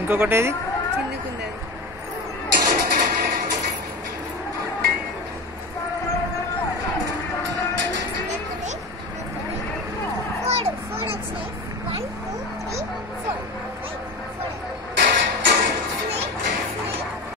ఇంకొకటి ఏది చిన్నకుంది అది. Four. 1, 2, 3, 4.